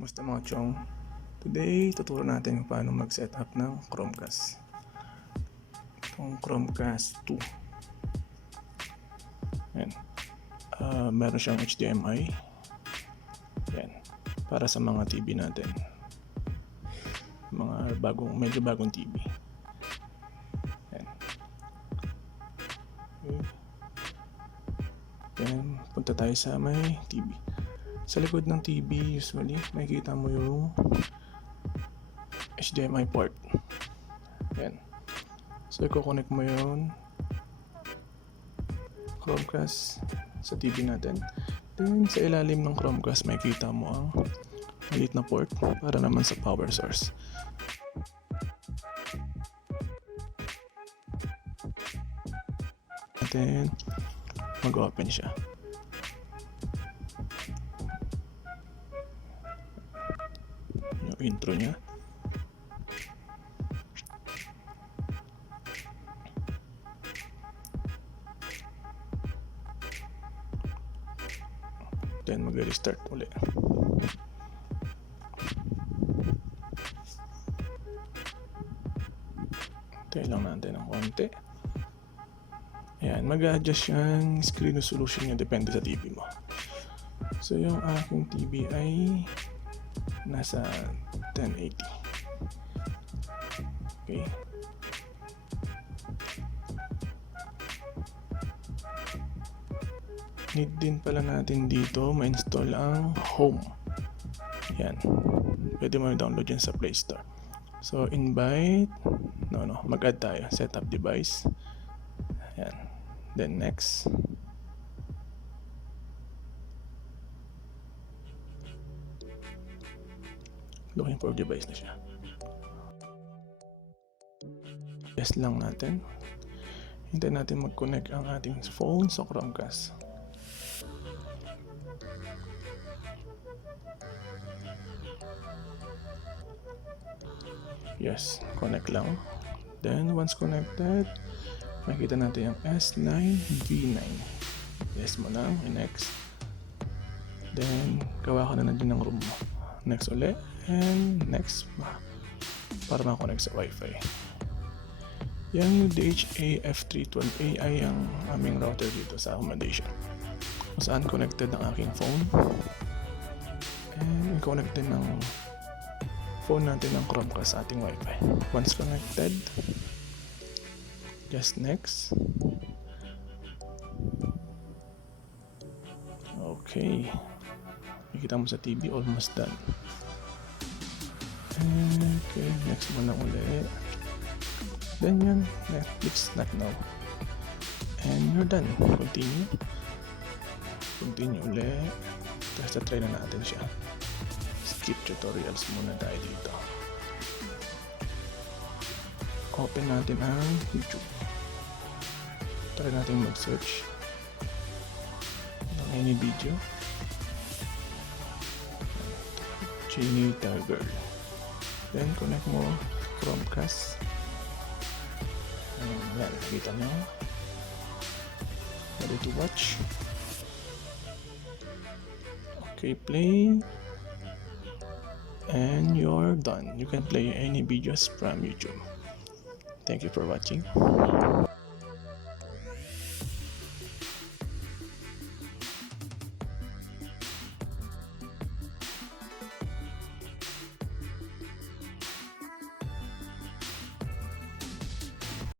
Musta mga chong? Today, tuturo natin kung paano mag-set up ng Chromecast. Itong Chromecast 2. Ayan. Meron siyang HDMI. Ayan. Para sa mga TV natin. Mga medyo bagong TV. Ayan. Okay. Then, punta tayo sa may TV. Sa likod ng TV, usually, makikita mo yung HDMI port. Ayan. So, i-connect mo yung Chromecast sa TV natin. Then, sa ilalim ng Chromecast, makikita mo ang maliit na port para naman sa power source. Then, mag-open siya. Yung intro niya. Then mag-restart ulit. Tayo lang natin ng konti. Ayan, mag-adjust yung screen resolution niya depende sa TV mo. So yung aking TV ay nasa 1080. Okay. Need din pala natin dito ma-install ang Home. Yan. Pwede mo i-download yan sa Play Store. So, invite. Mag-add tayo. Setup device. Yan. Then, next. Looking for device na siya. Yes lang natin. Hintayin natin mag-connect ang ating phone sa Chromecast. Yes, connect lang. Then, once connected, makikita natin yung S9V9. Yes mo lang, next. Then, gawa ka na din ng room mo. Next ulit, and next para makakonect sa Wi-Fi. Yung DHA F312A ay ang aming router dito sa accommodation. Kung saan connected ang aking phone. And connected ng phone natin ng Chromecast sa ating Wi-Fi. Once connected, just next. Okay. Makikita mo sa TV, almost done. Okay, next mo na ulit. Then yun, Netflix, not now. And you're done. Continue. Continue ulit. Tapos try na natin siya. Skip tutorials muna tayo dito. Open natin ang YouTube. Try natin mag-search ng any video. Tagalog. Then connect mo Chromecast. Ayan, nakita nyo. Ready to watch. Okay, play. And you're done. You can play any videos from YouTube. Thank you for watching.